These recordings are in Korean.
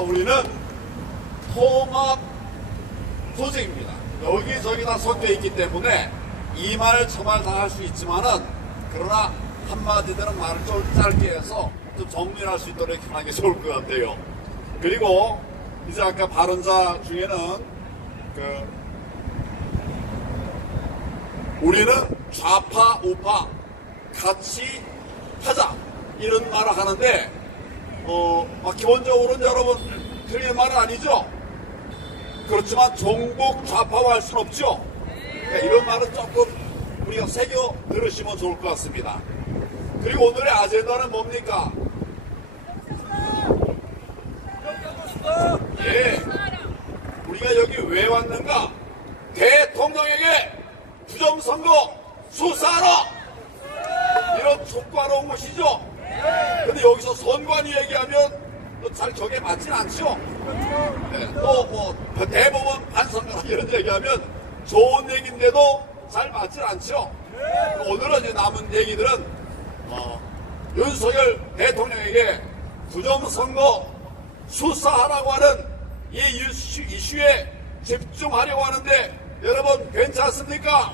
우리는 통합 조직입니다. 여기저기 다 섞여 있기 때문에 이 말 저 말 다 할 수 있지만은, 그러나 한마디 되는 말을 좀 짧게 해서 좀 정리할 수 있도록 하는 게 좋을 것 같아요. 그리고 이제 아까 발언자 중에는 우리는 좌파 우파 같이 하자 이런 말을 하는데, 기본적으로는 여러분 틀린 말은 아니죠. 그렇지만 종북 좌파화 할 수는 없죠. 그러니까 이런 말은 조금 우리가 새겨 들으시면 좋을 것 같습니다. 그리고 오늘의 아젠다는 뭡니까? 예, 우리가 여기 왜 왔는가? 대통령에게 부정선거 수사하라! 이런 촉구하러 온 것이죠. 근데 여기서 선관위 얘기하면 잘 저게 맞진 않죠. 네, 또 대법원 반성하라 이런 얘기하면 좋은 얘기인데도 잘 맞진 않죠. 오늘은 이제 남은 얘기들은 윤석열 대통령에게 부정선거 수사하라고 하는 이 이슈에 집중하려고 하는데, 여러분 괜찮습니까?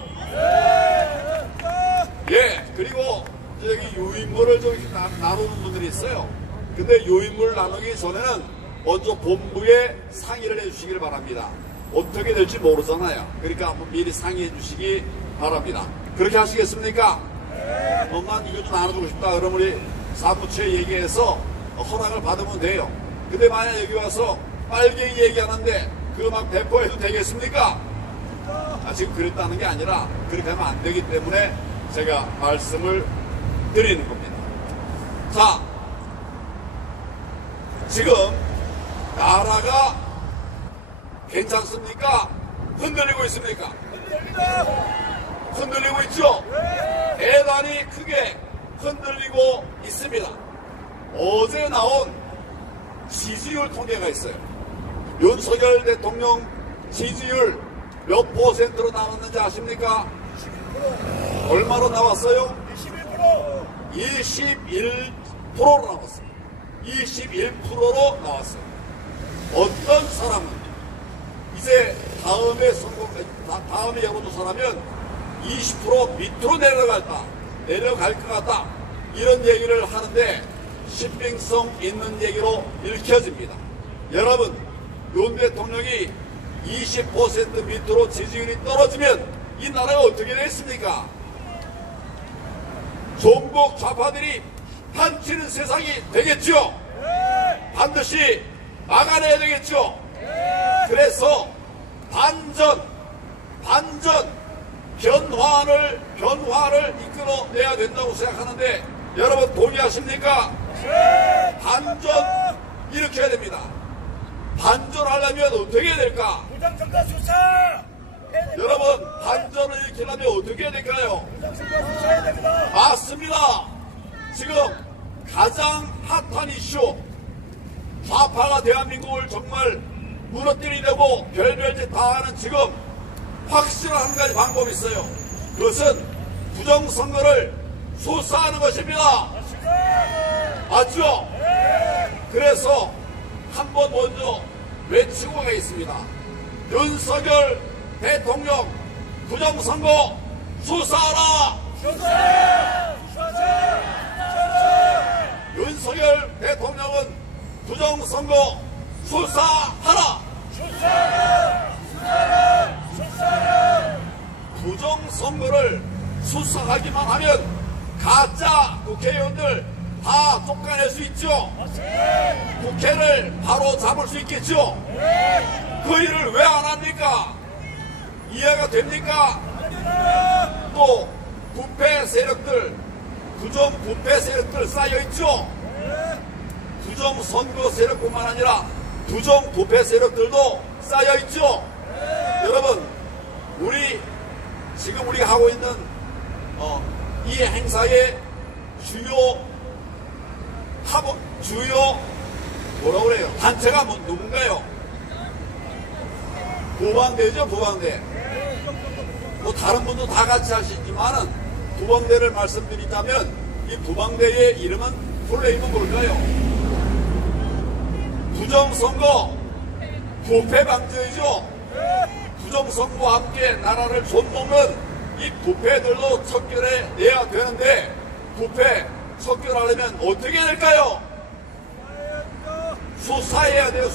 예, 그리고 여기 유인물을 좀 나누는 분들이 있어요. 근데 유인물 나누기 전에는 먼저 본부에 상의를 해주시길 바랍니다. 어떻게 될지 모르잖아요. 그러니까 한번 미리 상의해 주시기 바랍니다. 그렇게 하시겠습니까? 난 이거 좀 나눠주고 싶다. 그럼 우리 사무처에 얘기해서 허락을 받으면 돼요. 근데 만약 여기 와서 빨갱이 얘기하는데 그거 막 배포해도 되겠습니까? 지금 그랬다는 게 아니라 그렇게 하면 안 되기 때문에 제가 말씀을 드리는 겁니다. 자, 지금 나라가 괜찮습니까? 흔들리고 있습니까? 흔들리고 있죠? 대단히 크게 흔들리고 있습니다. 어제 나온 지지율 통계가 있어요. 윤석열 대통령 지지율 몇 %로 나왔는지 아십니까? 얼마로 나왔어요? 21%로 나왔어요. 21%로 나왔어요. 어떤 사람은 이제 다음에 여론조사라면 20% 밑으로 내려갈 것 같다. 이런 얘기를 하는데 신빙성 있는 얘기로 읽혀집니다. 여러분, 윤 대통령이 20% 밑으로 지지율이 떨어지면 이 나라가 어떻게 되겠습니까? 종북 좌파들이 판치는 세상이 되겠죠. 반드시 막아내야 되겠죠. 그래서 변화를 이끌어내야 된다고 생각하는데, 여러분 동의하십니까? 반전 일으켜야 됩니다. 반전하려면 어떻게 해야 될까? 부정선거 수사! 여러분, 반전을 일으키려면 어떻게 해야 될까요? 부정선거 수사해야 됩니다. 맞습니다. 지금 가장 핫한 이슈, 좌파가 대한민국을 정말 무너뜨리려고 별별 짓 다 하는 지금 확실한 한 가지 방법이 있어요. 그것은 부정선거를 수사하는 것입니다. 맞죠? 그래서 한번 먼저 외치고 가겠습니다. 윤석열 대통령 부정선거 수사하라! 윤석열 대통령은 부정선거 수사하라! 부정선거를 수사하기만 하면 가짜 국회의원들 다 쫓아낼 수 있죠. 국회를 바로 잡을 수 있겠죠. 그 일을 왜 안 합니까? 이해가 됩니까? 또 부패 세력들, 부정 부패 세력들 쌓여있죠. 부정 선거 세력뿐만 아니라 부정 부패 세력들도 쌓여있죠. 여러분, 지금 우리가 하고 있는 이 행사의 주요 뭐라고 그래요? 단체가 누군가요? 부방대죠, 부방대. 다른 분도 다 같이 하시지만은 부방대를 말씀드리자면 이 부방대의 이름은, 풀네임은 뭘까요? 부정선거 부패 방지이죠. 부정선거와 함께 나라를 손먹는 이 부패들도 척결해 내야 되는데 부패 척결하려면 어떻게 될까요? 수사해야 돼요.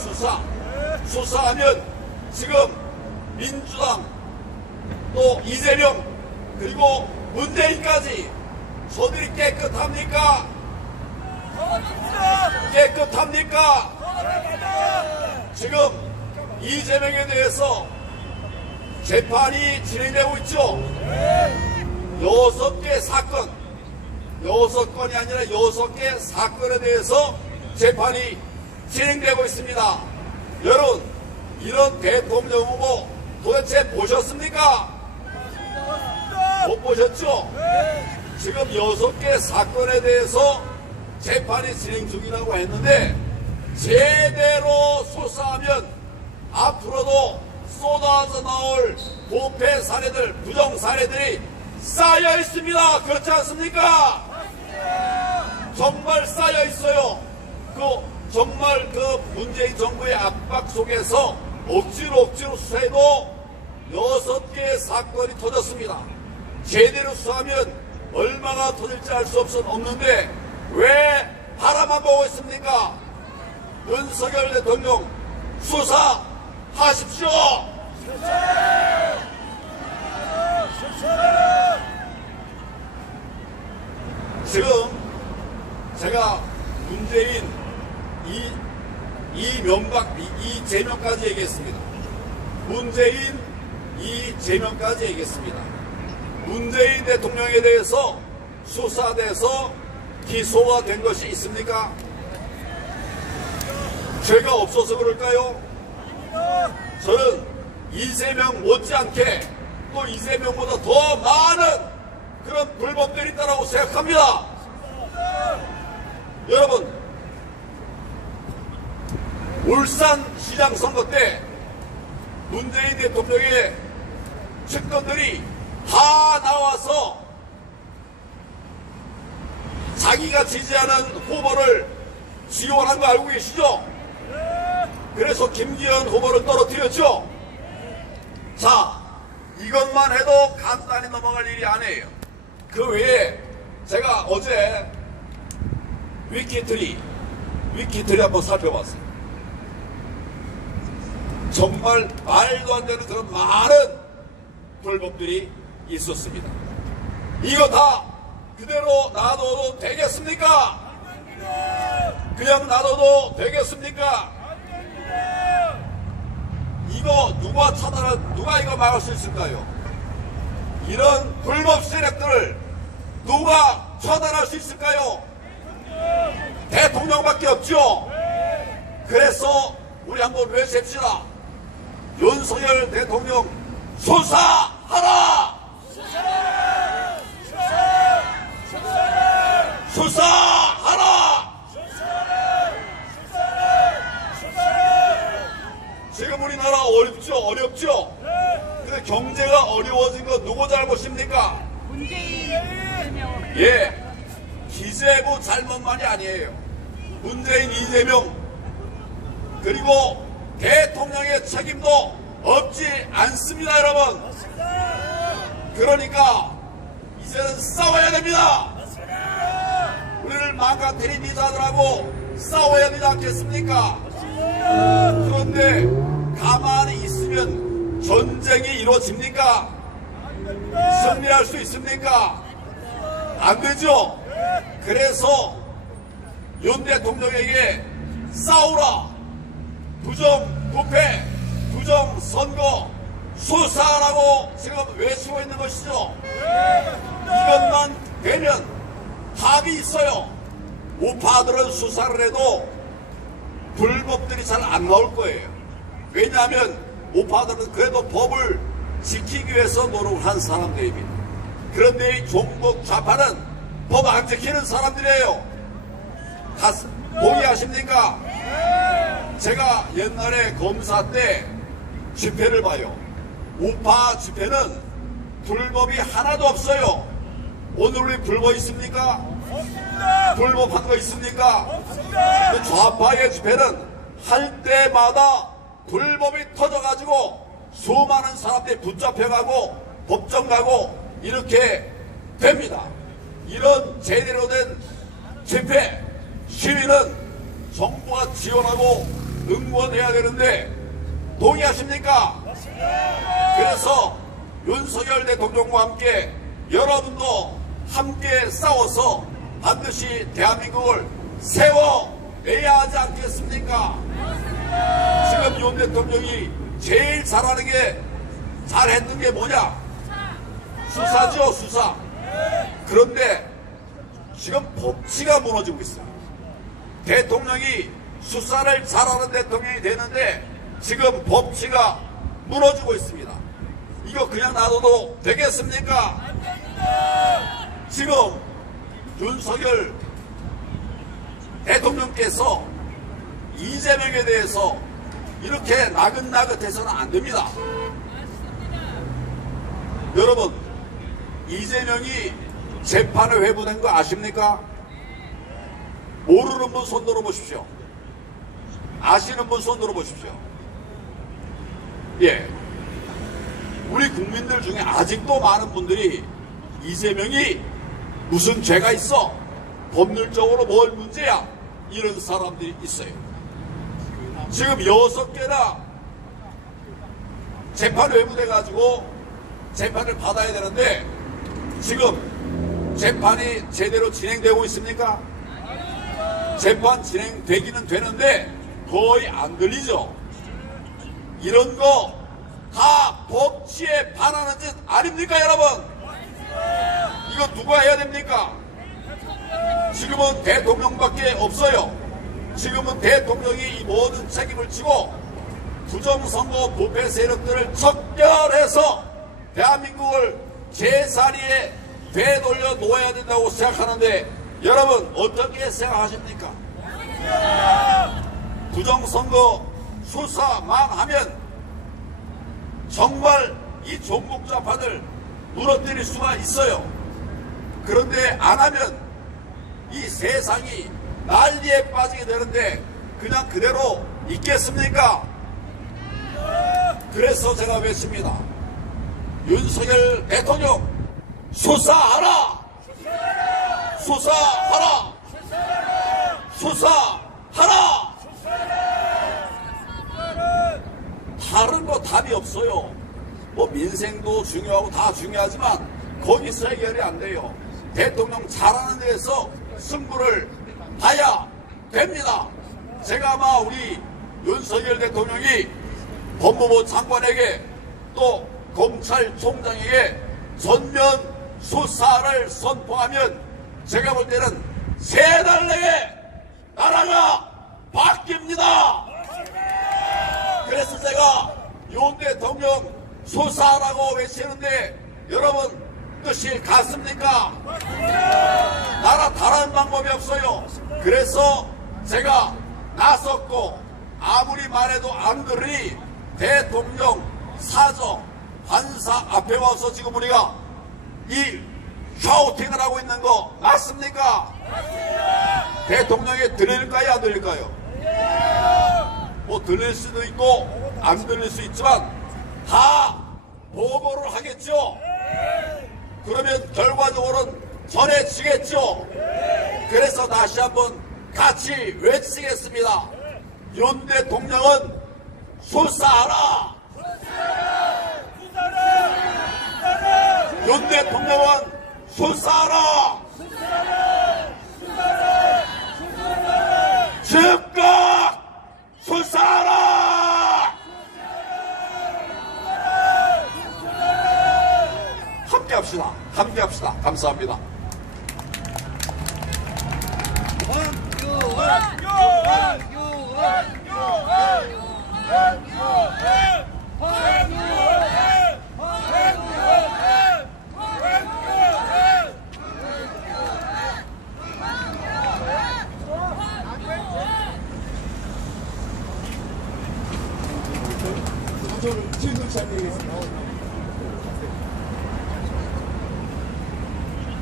수사하면 지금 민주당 또 이재명 그리고 문재인까지 저들이 깨끗합니까? 깨끗합니까? 지금 이재명에 대해서 재판이 진행되고 있죠. 6개 사건, 6건이 아니라 6개 사건에 대해서 재판이 진행되고 있습니다. 여러분, 이런 대통령 후보 도대체 보셨습니까? 못 보셨죠? 지금 6개 사건에 대해서 재판이 진행 중이라고 했는데 제대로 수사하면 앞으로도 쏟아져 나올 부패 사례들, 부정 사례들이 쌓여 있습니다. 그렇지 않습니까? 정말 쌓여 있어요. 정말 문재인 정부의 압박 속에서 억지로 수사해도 6개의 사건이 터졌습니다. 제대로 수사하면 얼마나 터질지 알 수 없는데 왜 바라만 보고 있습니까? 윤석열 대통령 수사하십시오. 지금 제가 문재인 이재명까지 얘기했습니다. 문재인 이재명까지 얘기했습니다. 문재인 대통령에 대해서 수사돼서 기소가 된 것이 있습니까? 죄가 없어서 그럴까요? 저는 이재명 못지않게 또 이재명보다 더 많은 그런 불법들이 있다고 생각합니다. 여러분, 울산시장 선거 때 문재인 대통령의 측근들이 다 나와서 자기가 지지하는 후보를 지원한 거 알고 계시죠? 그래서 김기현 후보를 떨어뜨렸죠? 자, 이것만 해도 간단히 넘어갈 일이 아니에요. 그 외에 제가 어제 위키트리 한번 살펴봤어요. 정말 말도 안 되는 그런 많은 불법들이 있었습니다. 이거 다 그대로 놔둬도 되겠습니까? 그냥 놔둬도 되겠습니까? 이거 누가 이거 막을 수 있을까요? 이런 불법 세력들을 누가 처단할 수 있을까요? 대통령밖에 없죠. 그래서 우리 한번 외칩시다. 윤석열 대통령 수사하라! 수사하라! 지금 우리나라 어렵죠? 근데 경제가 어려워진 건 누구 잘못입니까? 문재인 이재명. 예, 기재부 잘못만이 아니에요. 문재인 이재명 그리고 대통령의 책임도 없지 않습니다, 여러분. 그러니까 이제는 싸워야 됩니다. 우리를 망가뜨린 이자들하고 싸워야 되지 않겠습니까? 그런데 가만히 있으면 전쟁이 이루어집니까? 승리할 수 있습니까? 안 되죠? 그래서 윤 대통령에게 싸우라! 부패, 부정선거 수사라고 지금 외치고 있는 것이죠. 이것만 되면 답이 있어요. 우파들은 수사를 해도 불법들이 잘 안 나올 거예요. 왜냐하면 우파들은 그래도 법을 지키기 위해서 노력을 한 사람들입니다. 그런데 이 종북 좌파는 법 안 지키는 사람들이에요. 동의하십니까? 제가 옛날에 검사 때 집회를 봐요. 우파 집회는 불법이 하나도 없어요. 오늘 우리 불법 있습니까? 불법한 거 있습니까? 그 좌파의 집회는 할 때마다 불법이 터져가지고 수많은 사람들이 붙잡혀가고 법정 가고 이렇게 됩니다. 이런 제대로 된 집회, 시위는 정부가 지원하고 응원해야 되는데 동의하십니까? 그래서 윤석열 대통령과 함께 여러분도 함께 싸워서 반드시 대한민국을 세워내야 하지 않겠습니까? 지금 윤 대통령이 제일 잘하는 게 잘했던 게 뭐냐? 수사죠, 수사. 그런데 지금 법치가 무너지고 있어요. 대통령이 수사를 잘하는 대통령이 되는데 지금 법치가 무너지고 있습니다. 이거 그냥 놔둬도 되겠습니까? 지금 윤석열 대통령께서 이재명에 대해서 이렇게 나긋나긋해서는 안 됩니다. 여러분, 이재명이 재판에 회부된 거 아십니까? 모르는 분 손 들어보십시오. 아시는 분 손 들어보십시오. 예. 우리 국민들 중에 아직도 많은 분들이 이재명이 무슨 죄가 있어? 법률적으로 뭘 문제야? 이런 사람들이 있어요. 지금 6개나 재판 회부돼가지고 재판을 받아야 되는데 지금 재판이 제대로 진행되고 있습니까? 재판 진행되기는 되는데 거의 안 들리죠. 이런 거 다 법치에 반하는 짓 아닙니까, 여러분? 이거 누가 해야 됩니까? 지금은 대통령밖에 없어요. 지금은 대통령이 이 모든 책임을 지고 부정선거 부패 세력들을 척결해서 대한민국을 제자리에 되돌려 놓아야 된다고 생각하는데 여러분 어떻게 생각하십니까? 부정선거 수사만 하면 정말 이 종북좌파들 무너뜨릴 수가 있어요. 그런데 안 하면 이 세상이 난리에 빠지게 되는데 그냥 그대로 있겠습니까? 그래서 제가 외칩니다. 윤석열 대통령 수사하라! 수사하라! 수사하라! 다른 거 답이 없어요. 뭐 민생도 중요하고 다 중요하지만 거기서 해결이 안 돼요. 대통령 잘하는 데에서 승부를 봐야 됩니다. 제가 아마 우리 윤석열 대통령이 법무부 장관에게 또 검찰총장에게 전면 수사를 선포하면 제가 볼 때는 3달 내에 나라가 바뀝니다. 그래서 제가 윤 대통령 수사하라고 외치는데 여러분 뜻이 같습니까? 나라 다른 방법이 없어요. 그래서 제가 나섰고 아무리 말해도 안 들으니 대통령 사저 관사 앞에 와서 지금 우리가 이 샤우팅을 하고 있는 거 맞습니까? 대통령이 들릴까요 안 들릴까요? 뭐 들릴 수도 있고 안 들릴 수 있지만 다 보고를 하겠죠. 그러면 결과적으로는 전해지겠죠. 그래서 다시 한번 같이 외치겠습니다. 윤 대통령은 수사하라. 윤 대통령은 수사하라. 즉각 수사하라. 함께합시다. 함께합시다. 감사합니다.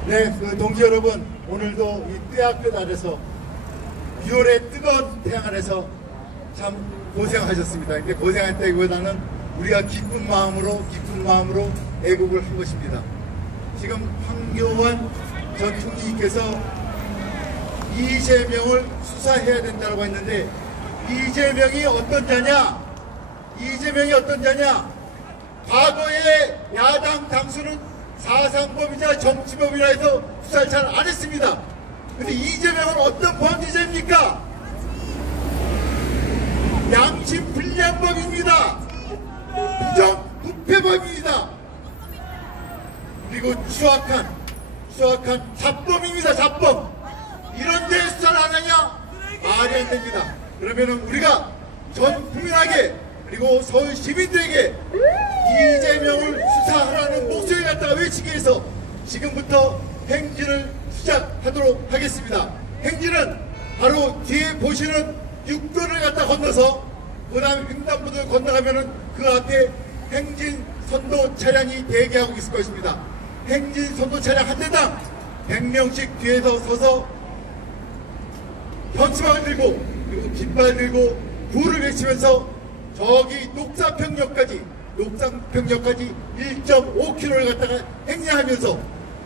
네, 그 동지 여러분, 오늘도 이 떼학볕 아래서 6월의 뜨거운 태양 아래서 참 고생하셨습니다. 근데 고생했다기보다는 우리가 기쁜 마음으로 애국을 한 것입니다. 지금 황교안 전 총리께서 이재명을 수사해야 된다고 했는데 이재명이 어떤 자냐? 과거에 야당 당수는 사상법이자 정치법이라 해서 수사를 잘 안 했습니다. 근데 이재명은 어떤 범죄자입니까? 양심 불량법입니다. 부정부패법입니다. 그리고 추악한 잡범입니다. 잡범. 이런데 수사를 안 하냐? 말이 안 됩니다. 그러면은 우리가 전 국민에게 그리고 서울 시민들에게 이재명을 수사하라는 목소리 갖다가 외치기 위해서 지금부터 행진을 시작하도록 하겠습니다. 행진은 바로 뒤에 보시는 육도를 갖다 건너서 그 다음에 횡단보도를 건너가면은 그 앞에 행진 선도 차량이 대기하고 있을 것입니다. 행진 선도 차량 한 대당 100명씩 뒤에서 서서 현수막을 들고 그리고 깃발 들고 구호를 외치면서 저기 녹사평역까지 1.5km를 갖다가 행진하면서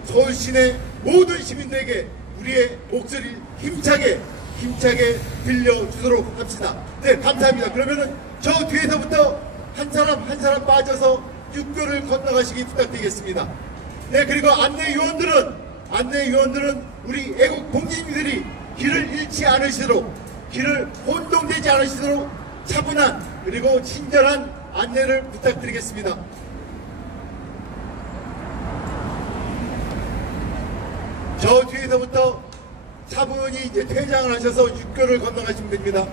서울 시내 모든 시민들에게 우리의 목소리를 힘차게 들려주도록 합시다. 네, 감사합니다. 그러면은 저 뒤에서부터 한 사람 빠져서 육교를 건너가시기 부탁드리겠습니다. 네, 그리고 안내위원들은 우리 애국 공직민들이 길을 잃지 않으시도록, 길을 혼동되지 않으시도록 차분한 그리고 친절한 안내를 부탁드리겠습니다. 저 뒤에서부터 차분히 이제 퇴장을 하셔서 육교를 건너가시면 됩니다.